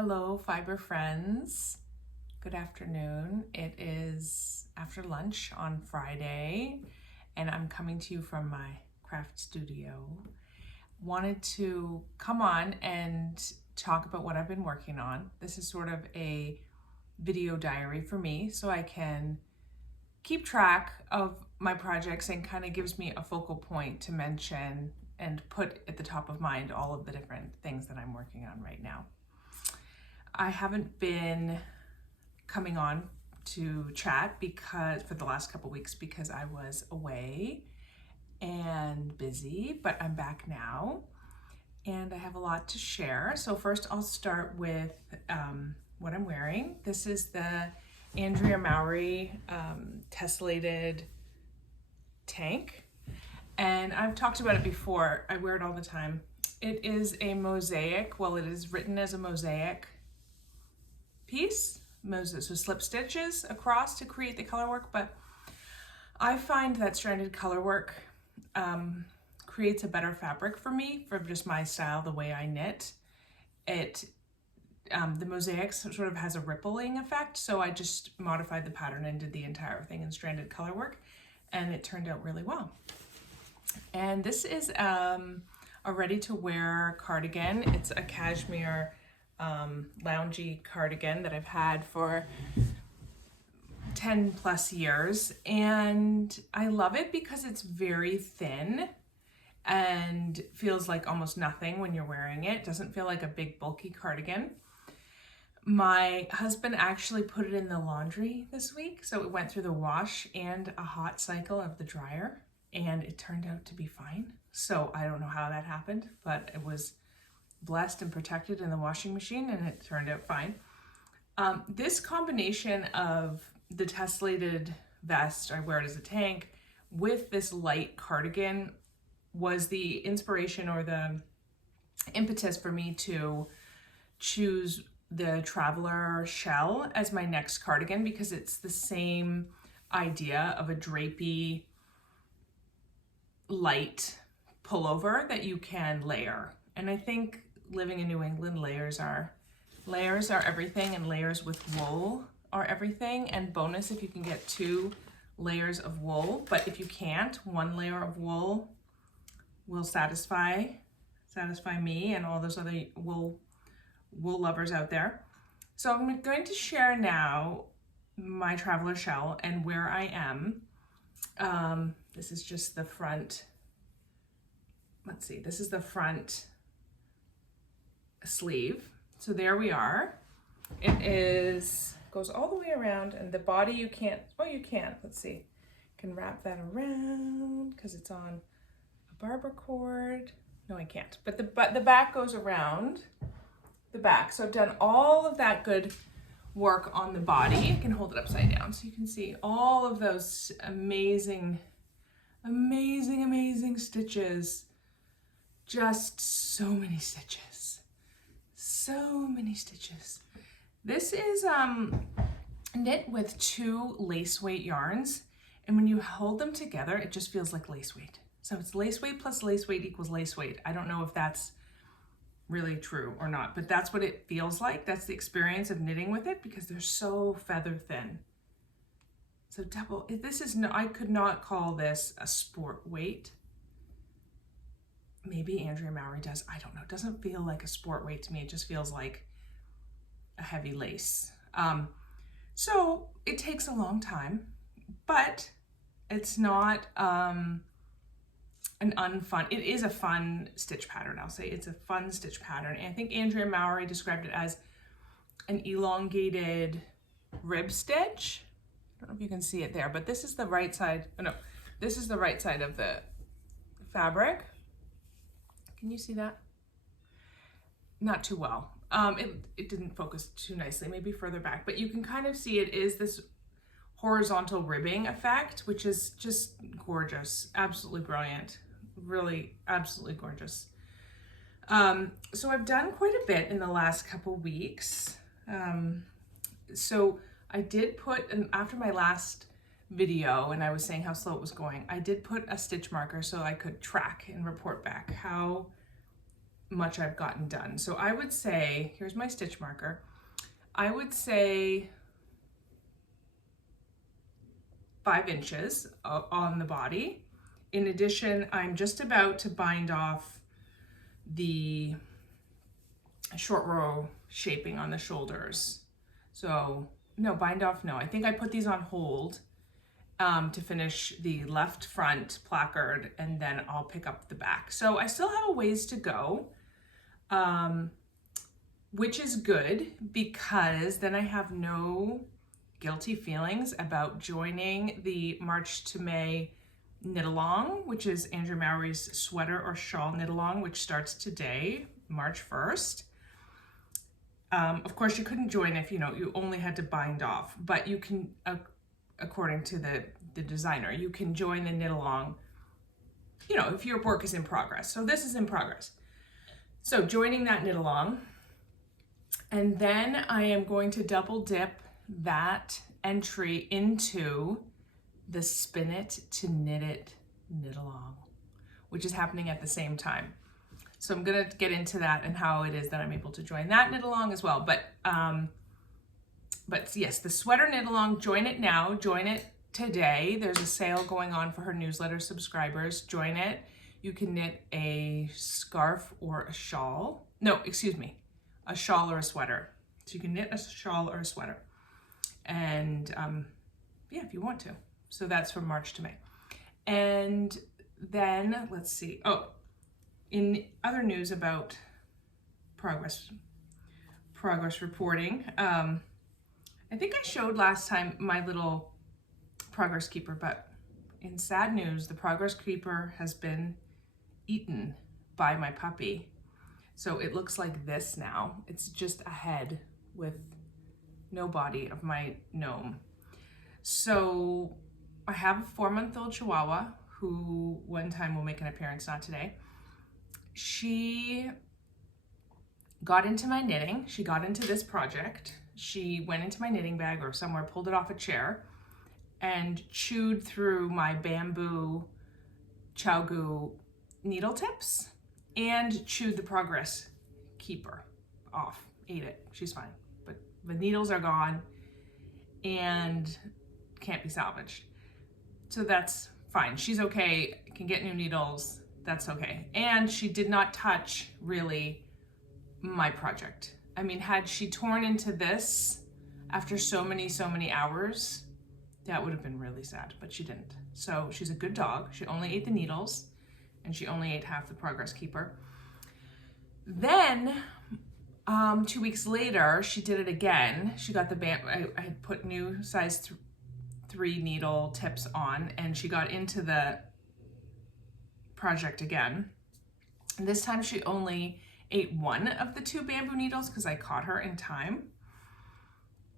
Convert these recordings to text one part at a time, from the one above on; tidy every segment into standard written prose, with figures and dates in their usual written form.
Hello, fiber friends. Good afternoon. It is after lunch on Friday, and I'm coming to you from my craft studio. Wanted to come on and talk about what I've been working on. This is sort of a video diary for me, so I can keep track of my projects and kind of gives me a focal point to mention and put at the top of mind all of the different things that I'm working on right now. I haven't been coming on to chat because for the last couple weeks because I was away and busy, but I'm back now and I have a lot to share. So first I'll start with what I'm wearing. This is the Andrea Mowry tessellated tank, and I've talked about it before. I wear it all the time. It is a mosaic. Well, it is written as a mosaic piece, so slip stitches across to create the color work, but I find that stranded color work creates a better fabric for me, for just my style, the way I knit. The mosaics sort of has a rippling effect, so I just modified the pattern and did the entire thing in stranded color work, and it turned out really well. And this is a ready-to-wear cardigan. It's a cashmere loungy cardigan that I've had for 10 plus years, and I love it because it's very thin and feels like almost nothing when you're wearing it. It doesn't feel like a big bulky cardigan. My husband actually put it in the laundry this week, so it went through the wash and a hot cycle of the dryer, and it turned out to be fine. So I don't know how that happened, but it was blessed and protected in the washing machine, and it turned out fine. This combination of the tessellated vest, I wear it as a tank, with this light cardigan was the inspiration or the impetus for me to choose the Traveler Shell as my next cardigan, because it's the same idea of a drapey light pullover that you can layer. And I think living in New England, layers are everything, and layers with wool are everything. And bonus if you can get 2 layers of wool, but if you can't, 1 layer of wool will satisfy me and all those other wool lovers out there. So I'm going to share now my Traveler Shell and where I am. This is just the front. Let's see, this is the front sleeve. So there we are. It goes all the way around, and the body you can't, let's see. Can wrap that around because it's on a barber cord. No, I can't. But the back goes around the back. So I've done all of that good work on the body. I can hold it upside down so you can see all of those amazing stitches. Just so many stitches. So many stitches. This is knit with 2 lace weight yarns, and when you hold them together, it just feels like lace weight. So it's lace weight plus lace weight equals lace weight. I don't know if that's really true or not, but that's what it feels like. That's the experience of knitting with it, because they're so feather thin. So I could not call this a sport weight. Maybe Andrea Mowry does, I don't know. It doesn't feel like a sport weight to me. It just feels like a heavy lace. So it takes a long time, but it's not it is a fun stitch pattern. I'll say it's a fun stitch pattern. And I think Andrea Mowry described it as an elongated rib stitch. I don't know if you can see it there, but this is the right side. Oh no, this is the right side of the fabric. Can you see that? Not too well. It didn't focus too nicely, maybe further back, but you can kind of see it is this horizontal ribbing effect, which is just gorgeous, absolutely brilliant, really absolutely gorgeous. So I've done quite a bit in the last couple weeks. So I did put, after my last video and I was saying how slow it was going, I did put a stitch marker so I could track and report back how much I've gotten done. So I would say, here's my stitch marker. I would say 5 inches on the body. In addition, I'm just about to bind off the short row shaping on the shoulders. So no, bind off, no. I think I put these on hold to finish the left front placard, and then I'll pick up the back. So I still have a ways to go, which is good because then I have no guilty feelings about joining the March to May knit along, which is Andrew Mowry's sweater or shawl knit along, which starts today, March 1st. Of course, you couldn't join if you only had to bind off, but you can, according to the designer, you can join the knit along, if your work is in progress. So this is in progress. So joining that knit along, and then I am going to double dip that entry into the Spin It to Knit It knit along, which is happening at the same time. So I'm gonna get into that and how it is that I'm able to join that knit along as well. But yes, the sweater knit along, join it now, join it today. There's a sale going on for her newsletter subscribers. Join it. You can knit a scarf or a shawl. No, excuse me, a shawl or a sweater. So you can knit a shawl or a sweater. And yeah, if you want to. So that's from March to May. And then let's see. Oh, in other news about progress reporting, I think I showed last time my little progress keeper, but in sad news, the progress keeper has been eaten by my puppy. So it looks like this now. It's just a head with no body of my gnome. So I have a 4-month-old Chihuahua who one time will make an appearance, not today. She got into my knitting. She got into this project. She went into my knitting bag or somewhere, pulled it off a chair, and chewed through my bamboo ChiaoGoo needle tips and chewed the progress keeper off, ate it. She's fine, but the needles are gone and can't be salvaged. So that's fine. She's okay, can get new needles, that's okay. And she did not touch really my project. I mean, had she torn into this after so many hours, that would have been really sad, but she didn't. So she's a good dog. She only ate the needles and she only ate half the progress keeper. Then 2 weeks later, she did it again. She got the I had put new size 3 needle tips on, and she got into the project again. And this time she only ate 1 of the 2 bamboo needles because I caught her in time.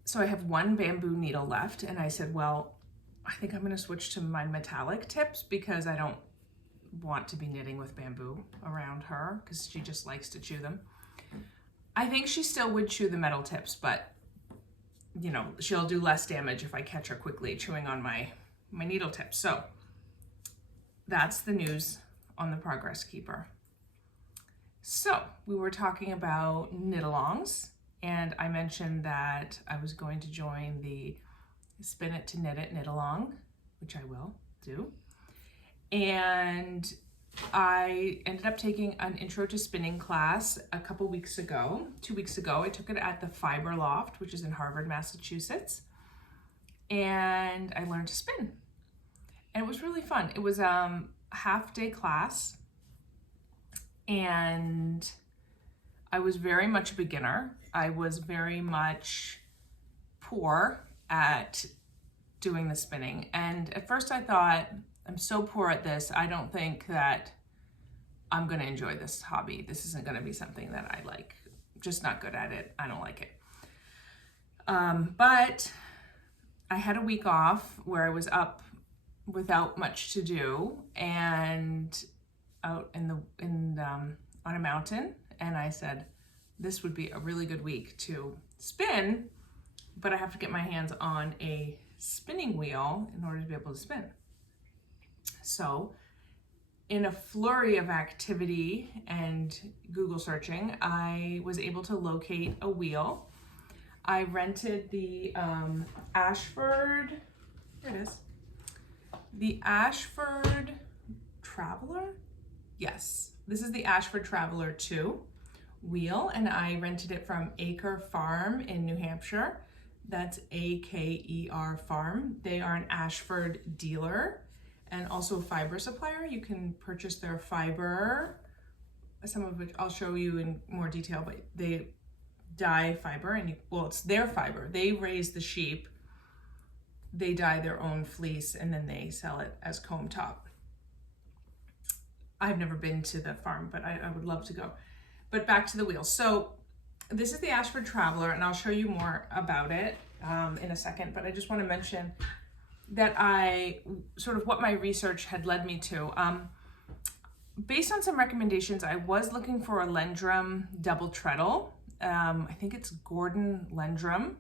So I have 1 bamboo needle left, and I said, well, I think I'm going to switch to my metallic tips because I don't want to be knitting with bamboo around her because she just likes to chew them. I think she still would chew the metal tips, but she'll do less damage if I catch her quickly chewing on my needle tips. So that's the news on the progress keeper. So we were talking about knit-alongs, and I mentioned that I was going to join the Spin It to Knit It knit-along, which I will do. And I ended up taking an intro to spinning class a couple weeks ago. 2 weeks ago, I took it at the Fiber Loft, which is in Harvard, Massachusetts. And I learned to spin. And it was really fun. It was a half-day class. And I was very much a beginner. I was very much poor at doing the spinning. And at first I thought, I'm so poor at this, I don't think that I'm gonna enjoy this hobby. This isn't gonna be something that I like. I'm just not good at it. I don't like it. But I had a week off where I was up without much to do and out on a mountain, and I said, this would be a really good week to spin, but I have to get my hands on a spinning wheel in order to be able to spin. So in a flurry of activity and Google searching, I was able to locate a wheel. I rented the Ashford, here it is, the Ashford Traveler. Yes, this is the Ashford Traveler 2 wheel, and I rented it from Acre Farm in New Hampshire. That's AKER Farm. They are an Ashford dealer and also a fiber supplier. You can purchase their fiber, some of which I'll show you in more detail, but they dye fiber, and well, it's their fiber. They raise the sheep, they dye their own fleece, and then they sell it as comb top. I've never been to the farm, but I would love to go. But back to the wheel. So this is the Ashford Traveler, and I'll show you more about it in a second, but I just want to mention that sort of what my research had led me to. Based on some recommendations, I was looking for a Lendrum double treadle. I think it's Gordon Lendrum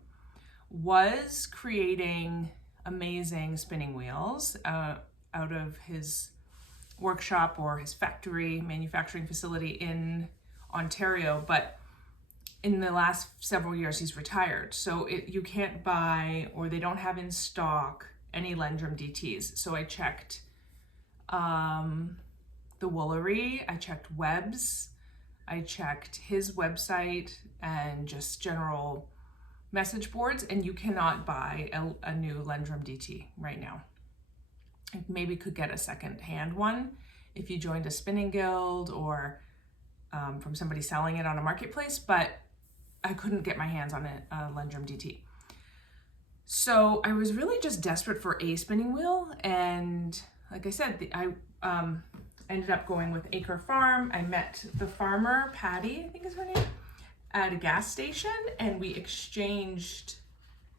was creating amazing spinning wheels out of his workshop or his factory, manufacturing facility in Ontario, but in the last several years he's retired. So you can't buy, or they don't have in stock, any Lendrum DTs. So I checked the Woolery, I checked Webb's, I checked his website and just general message boards, and you cannot buy a new Lendrum DT right now. You maybe could get a second-hand one if you joined a spinning guild or from somebody selling it on a marketplace, but I couldn't get my hands on a Lendrum DT. So I was really just desperate for a spinning wheel, and like I said, I ended up going with Acre Farm. I met the farmer, Patty, I think is her name, at a gas station, and we exchanged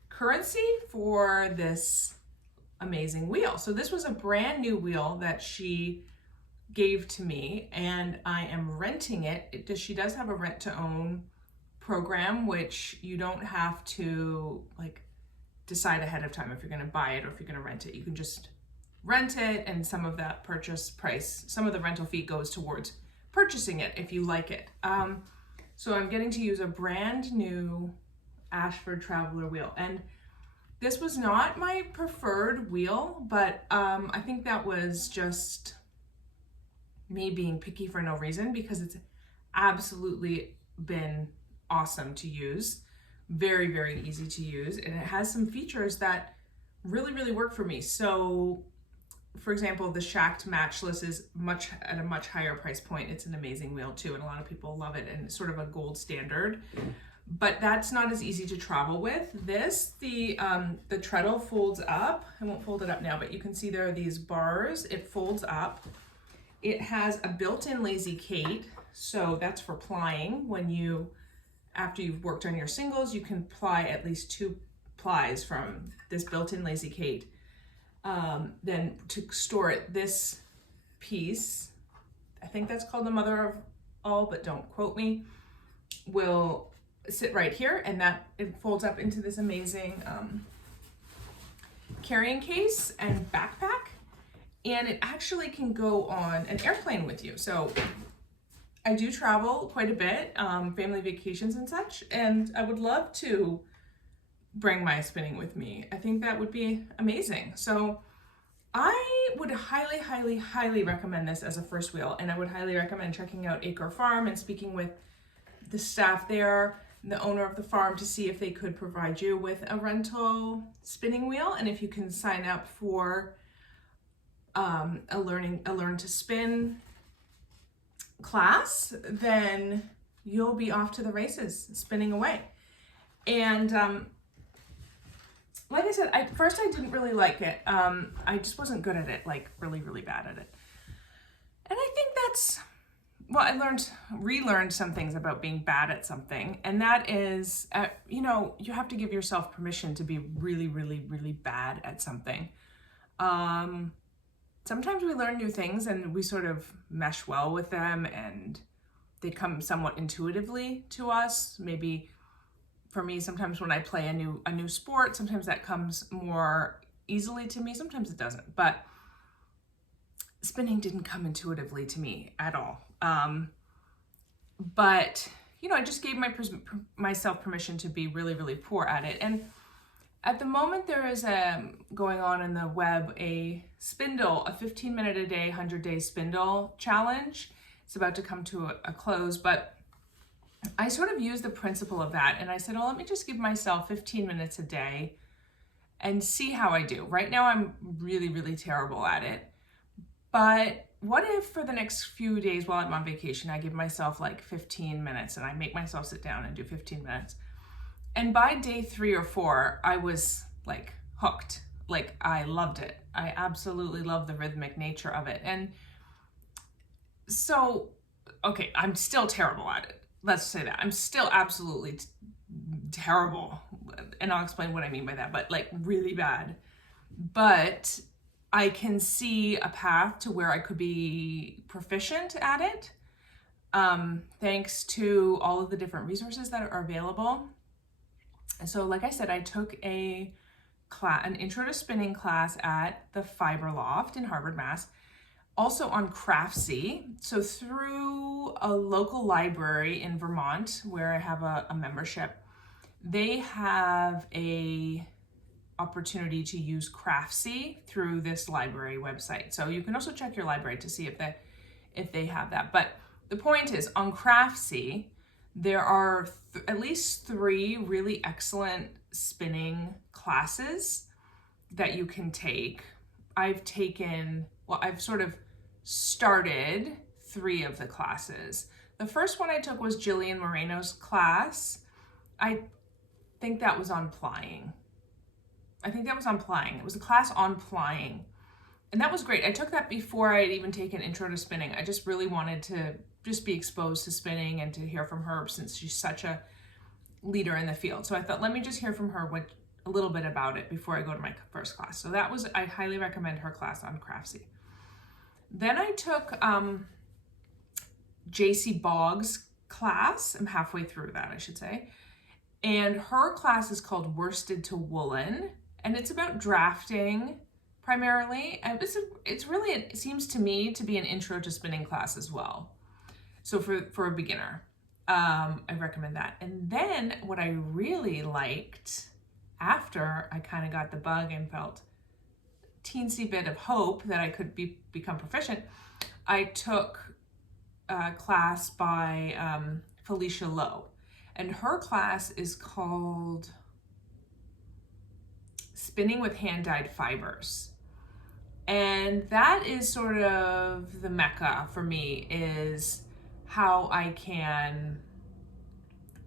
currency for this amazing wheel. So this was a brand new wheel that she gave to me, and I am renting it. She does have a rent to own program, which you don't have to like decide ahead of time if you're going to buy it or if you're going to rent it. You can just rent it, and some of that purchase price, some of the rental fee goes towards purchasing it if you like it. So I'm getting to use a brand new Ashford Traveler wheel, and this was not my preferred wheel, but I think that was just me being picky for no reason, because it's absolutely been awesome to use. Very, very easy to use, and it has some features that really, really work for me. So, for example, the Shacked Matchless is at a much higher price point. It's an amazing wheel too, and a lot of people love it, and it's sort of a gold standard. But that's not as easy to travel with. This, the treadle folds up. I won't fold it up now, but you can see there are these bars. It folds up. It has a built-in lazy gate, so that's for plying. After you've worked on your singles, you can ply at least 2 plies from this built-in lazy gate. Then to store it, this piece, I think that's called the mother of all, but don't quote me, will sit right here, and that it folds up into this amazing carrying case and backpack, and it actually can go on an airplane with you. So I do travel quite a bit, family vacations and such, and I would love to bring my spinning with me. I think that would be amazing. So I would highly, highly, highly recommend this as a first wheel, and I would highly recommend checking out Acre Farm and speaking with the staff there, the owner of the farm, to see if they could provide you with a rental spinning wheel, and if you can sign up for a learn to spin class, then you'll be off to the races, spinning away. And like I said, at first I didn't really like it. I just wasn't good at it, like really, really bad at it. And I think I relearned some things about being bad at something, and that is, you have to give yourself permission to be really, really, really bad at something. Sometimes we learn new things and we sort of mesh well with them, and they come somewhat intuitively to us. Maybe for me, sometimes when I play a new sport, sometimes that comes more easily to me, sometimes it doesn't. But spinning didn't come intuitively to me at all. But, you know, I just gave myself permission to be really, really poor at it. And at the moment, there is going on in the web a 15-minute a day, 100-day spindle challenge. It's about to come to a close, but I sort of used the principle of that. And I said, oh, let me just give myself 15 minutes a day and see how I do. Right now, I'm really, really terrible at it. But what if for the next few days while I'm on vacation, I give myself like 15 minutes and I make myself sit down and do 15 minutes. And by day 3 or 4, I was like hooked. Like I loved it. I absolutely love the rhythmic nature of it. And so, okay, I'm still terrible at it. Let's say that. I'm still absolutely terrible. And I'll explain what I mean by that, but like really bad. But I can see a path to where I could be proficient at it, thanks to all of the different resources that are available. And so, like I said, I took an intro to spinning class at the Fiber Loft in Harvard, Mass. Also on Craftsy. So through a local library in Vermont, where I have a membership, they have a opportunity to use Craftsy through this library website. So you can also check your library to see if they have that. But the point is, on Craftsy, there are at least 3 really excellent spinning classes that you can take. I've sort of started 3 of the classes. The first one I took was Jillian Moreno's class. I think that was on plying. It was a class on plying. And that was great. I took that before I had even taken Intro to Spinning. I just really wanted to just be exposed to spinning and to hear from her since she's such a leader in the field. So I thought, let me just hear from her a little bit about it before I go to my first class. So I highly recommend her class on Craftsy. Then I took JC Boggs' class. I'm halfway through that, I should say. And her class is called Worsted to Woolen. And it's about drafting primarily. And it seems to me to be an intro to spinning class as well. So for a beginner, I recommend that. And then what I really liked after I kind of got the bug and felt a teensy bit of hope that I could become proficient, I took a class by Felicia Lowe. And her class is called Spinning with Hand-Dyed Fibers. And that is sort of the mecca for me, is how I can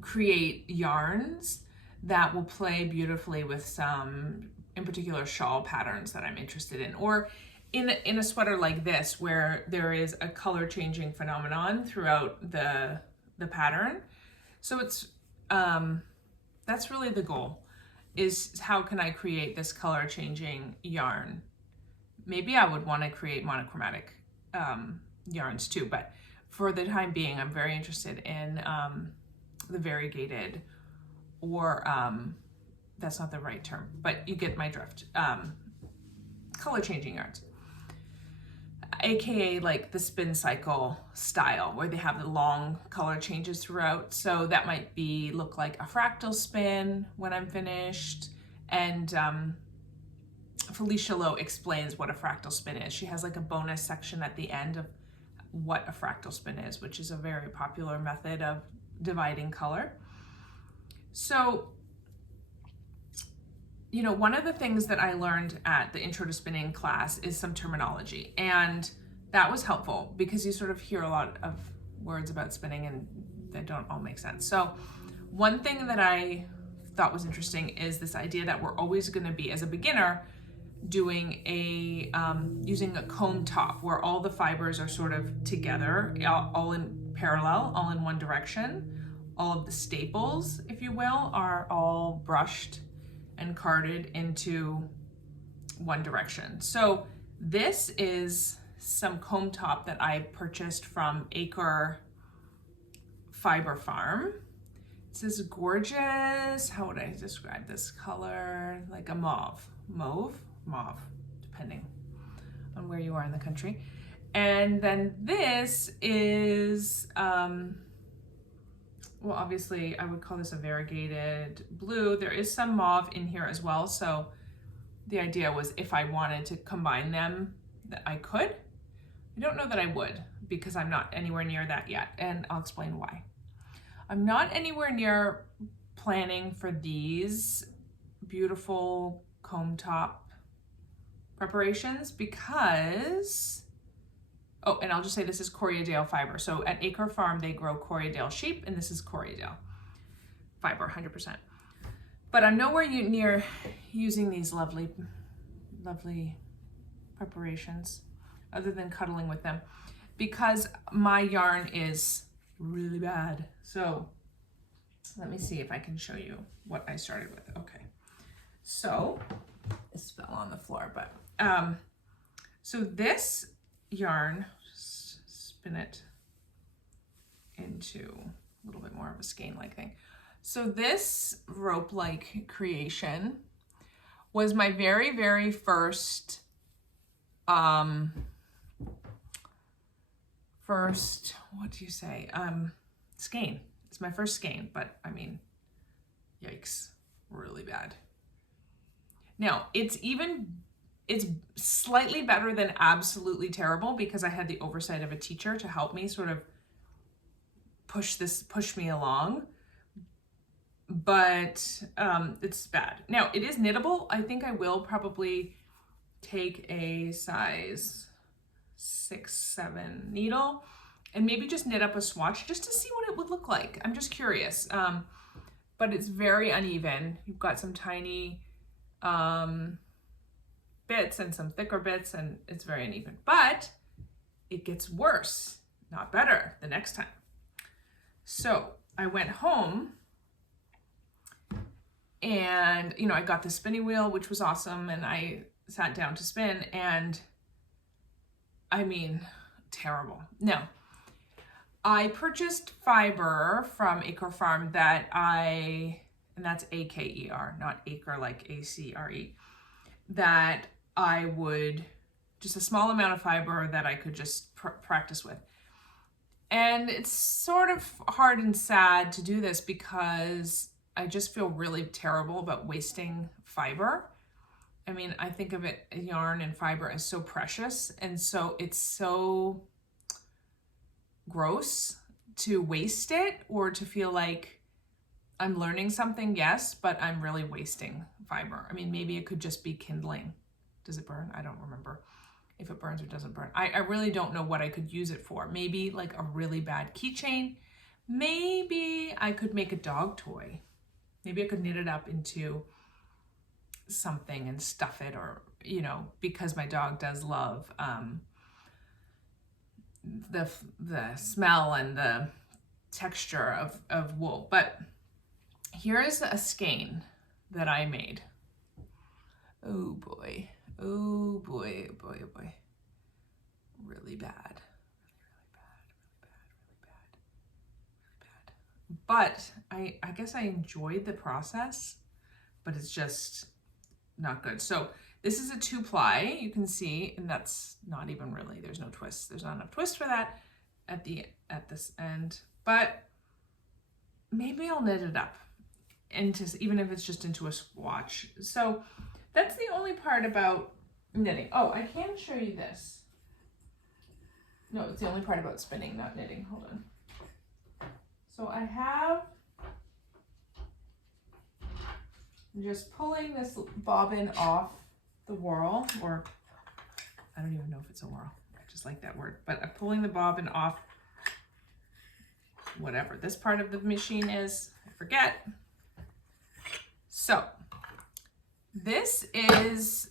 create yarns that will play beautifully with some, in particular, shawl patterns that I'm interested in. Or in a sweater like this, where there is a color changing phenomenon throughout the pattern. So it's that's really the goal, is how can I create this color changing yarn? Maybe I would want to create monochromatic yarns too, but for the time being, I'm very interested in the variegated, or that's not the right term, but you get my drift, color changing yarns. AKA like the spin cycle style, where they have the long color changes throughout. So that might look like a fractal spin when I'm finished. And Felicia Lowe explains what a fractal spin is. She has like a bonus section at the end of what a fractal spin is, which is a very popular method of dividing color. So, you know, one of the things that I learned at the Intro to Spinning class is some terminology, and that was helpful because you sort of hear a lot of words about spinning and they don't all make sense. So one thing that I thought was interesting is this idea that we're always going to be, as a beginner, doing using a comb top, where all the fibers are sort of together, all in parallel, all in one direction. All of the staples, if you will, are all brushed and carded into one direction. So this is some comb top that I purchased from Acre Fiber Farm. This is gorgeous. How would I describe this color? Like a mauve, depending on where you are in the country. And then this is, well, obviously I would call this a variegated blue. There is some mauve in here as well. So the idea was if I wanted to combine them, that I could. I don't know that I would because I'm not anywhere near that yet. And I'll explain why. I'm not anywhere near planning for these beautiful comb top preparations because, oh, and I'll just say this is Corriedale fiber. So at Acre Farm, they grow Corriedale sheep, and this is Corriedale fiber, 100%. But I'm nowhere near using these lovely, lovely preparations other than cuddling with them because my yarn is really bad. So let me see if I can show you what I started with. Okay, so this fell on the floor, but so this yarn, just spin it into a little bit more of a skein-like thing. So this rope-like creation was my very, very first what do you say? Skein. It's my first skein, but I mean, yikes, really bad. Now, it's slightly better than absolutely terrible because I had the oversight of a teacher to help me sort of push me along. But it's bad. Now, it is knittable. I think I will probably take a size 6-7 needle and maybe just knit up a swatch just to see what it would look like. I'm just curious. But it's very uneven. You've got some tiny bits and some thicker bits, and it's very uneven. But it gets worse, not better, the next time. So I went home and, you know, I got the spinning wheel, which was awesome, and I sat down to spin, and I mean, terrible. Now, I purchased fiber from Acre Farm and that's A-K-E-R, not acre like A-C-R-E, that I would, just a small amount of fiber that I could just practice with. And it's sort of hard and sad to do this because I just feel really terrible about wasting fiber. I mean, I think of it, yarn and fiber, as so precious, and so it's so gross to waste it or to feel like I'm learning something, yes, but I'm really wasting fiber. I mean, maybe it could just be kindling. Does it burn? I don't remember if it burns or doesn't burn. I really don't know what I could use it for. Maybe like a really bad keychain. Maybe I could make a dog toy. Maybe I could knit it up into something and stuff it, or, you know, because my dog does love the smell and the texture of wool. But here is a skein that I made. Oh boy, oh boy, oh boy, oh boy. Really bad, really bad. But I guess I enjoyed the process, but it's just not good. So this is a 2-ply, you can see, and that's not even really, there's no twist. There's not enough twist for that at this end, but maybe I'll knit it up into, even if it's just into a swatch. So that's the only part about knitting. Oh, I can show you this. No, it's the only part about spinning, not knitting. Hold on. So I have, I'm just pulling this bobbin off the whorl, or I don't even know if it's a whorl. I just like that word, but I'm pulling the bobbin off whatever this part of the machine is, I forget. So this is,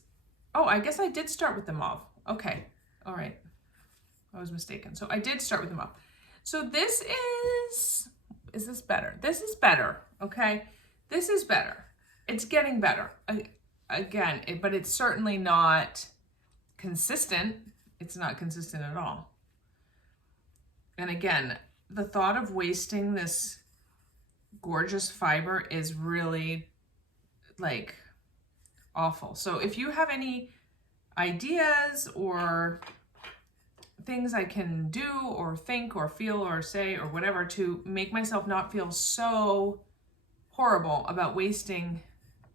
oh, I guess I did start with the mauve. Okay, all right, I was mistaken. So I did start with the mauve. So this is this better? This is better, okay? This is better. It's getting better. Again, but it's certainly not consistent. It's not consistent at all. And again, the thought of wasting this gorgeous fiber is really like awful. So if you have any ideas or things I can do or think or feel or say or whatever to make myself not feel so horrible about wasting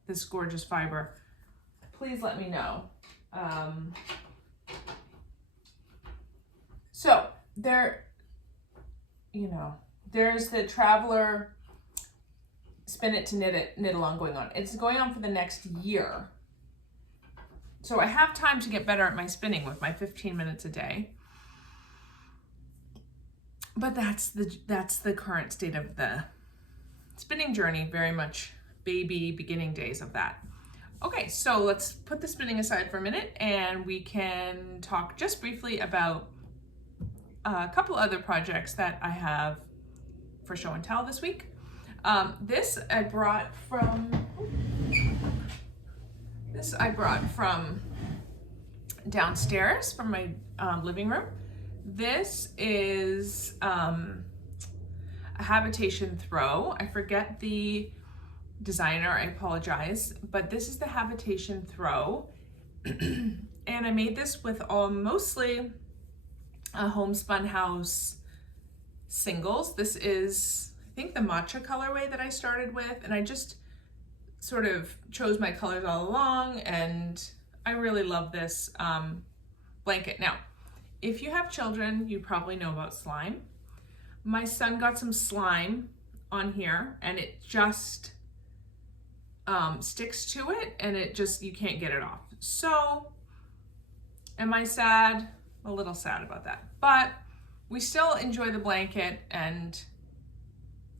this gorgeous fiber, please let me know. So there, you know, there's the Traveler Spin It to Knit Along going on. It's going on for the next year. So I have time to get better at my spinning with my 15 minutes a day. But that's the current state of the spinning journey, very much baby beginning days of that. Okay, so let's put the spinning aside for a minute and we can talk just briefly about a couple other projects that I have for show and tell this week. This I brought from downstairs from my living room. This is a habitation throw. I forget the designer, I apologize, but this is the habitation throw. And I made this with mostly a Homespun House singles. This is, I think, the matcha colorway that I started with, and I just sort of chose my colors all along, and I really love this blanket. Now, if you have children, you probably know about slime. My son got some slime on here and it just sticks to it, and you can't get it off. So, am I sad? A little sad about that. But we still enjoy the blanket and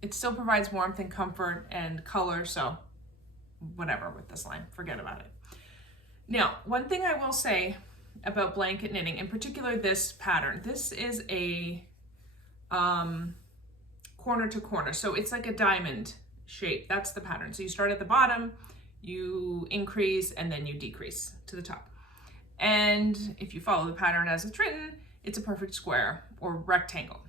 it still provides warmth and comfort and color, so whatever with the slime, forget about it. Now, one thing I will say about blanket knitting, in particular this pattern, this is a corner to corner, so it's like a diamond shape. That's the pattern. So you start at the bottom, you increase, and then you decrease to the top. And if you follow the pattern as it's written, it's a perfect square or rectangle.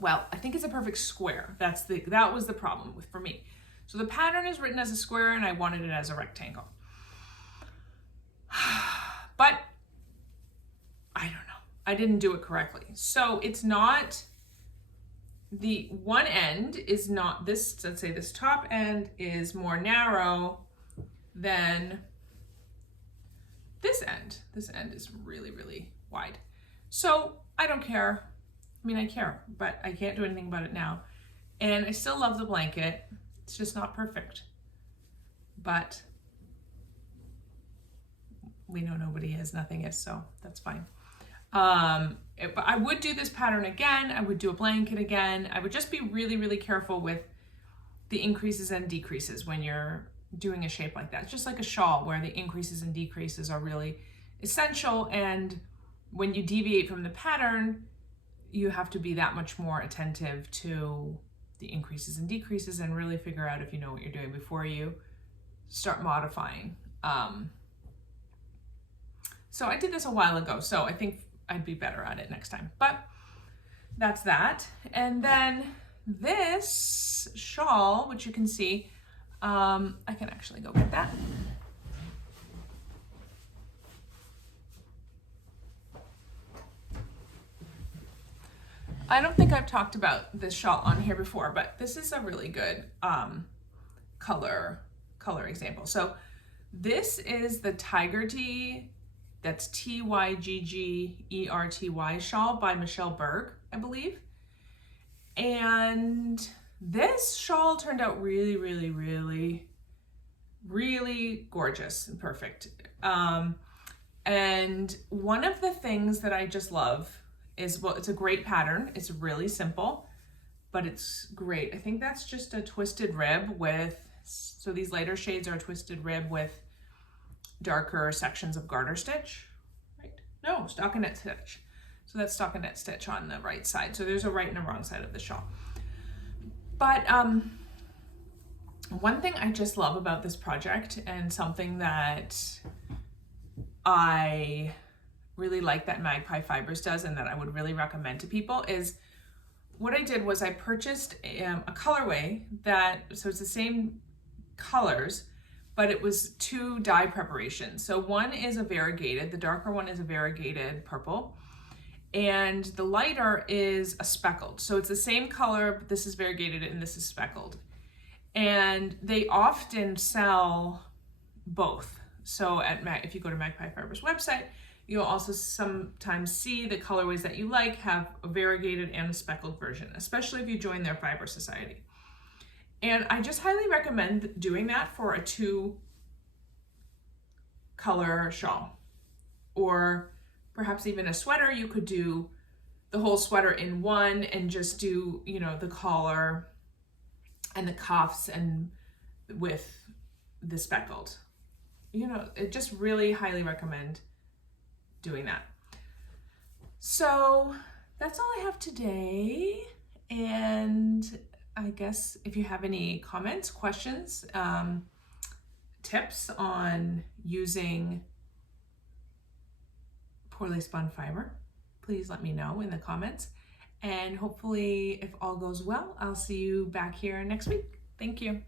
Well, I think it's a perfect square. That was the problem for me. So the pattern is written as a square and I wanted it as a rectangle. But I don't know. I didn't do it correctly. So it's not, the one end is not this, let's say this top end is more narrow than this end. This end is really, really wide. So I don't care. I mean, I care, but I can't do anything about it now. And I still love the blanket. It's just not perfect. But we know nobody is, nothing is, so that's fine. But I would do this pattern again. I would do a blanket again. I would just be really, really careful with the increases and decreases when you're doing a shape like that. It's just like a shawl where the increases and decreases are really essential. And when you deviate from the pattern, you have to be that much more attentive to the increases and decreases and really figure out if you know what you're doing before you start modifying. So I did this a while ago, so I think I'd be better at it next time. But that's that. And then this shawl, which you can see, I can actually go get that. I don't think I've talked about this shawl on here before, but this is a really good color example. So this is the Tiger Tee, that's Tyggerty shawl by Michelle Berg, I believe. And this shawl turned out really, really, really, really gorgeous and perfect. And one of the things that I just love is, well, it's a great pattern. It's really simple, but it's great. I think that's just a twisted rib with, so these lighter shades are a twisted rib with darker sections of garter stitch, right? No, stockinette stitch. So that's stockinette stitch on the right side. So there's a right and a wrong side of the shawl. But one thing I just love about this project, and something that I really like that Magpie Fibers does and that I would really recommend to people, is what I did was I purchased a colorway so it's the same colors, but it was 2 dye preparations. So one is a variegated, the darker one is a variegated purple, and the lighter is a speckled. So it's the same color, but this is variegated and this is speckled. And they often sell both. So if you go to Magpie Fibers website, you'll also sometimes see the colorways that you like have a variegated and a speckled version, especially if you join their fiber society. And I just highly recommend doing that for a 2-color shawl, or perhaps even a sweater. You could do the whole sweater in one and just do, the collar and the cuffs and with the speckled. It just really highly recommend doing that. So that's all I have today. And I guess if you have any comments, questions, tips on using poorly spun fiber, please let me know in the comments. And hopefully, if all goes well, I'll see you back here next week. Thank you.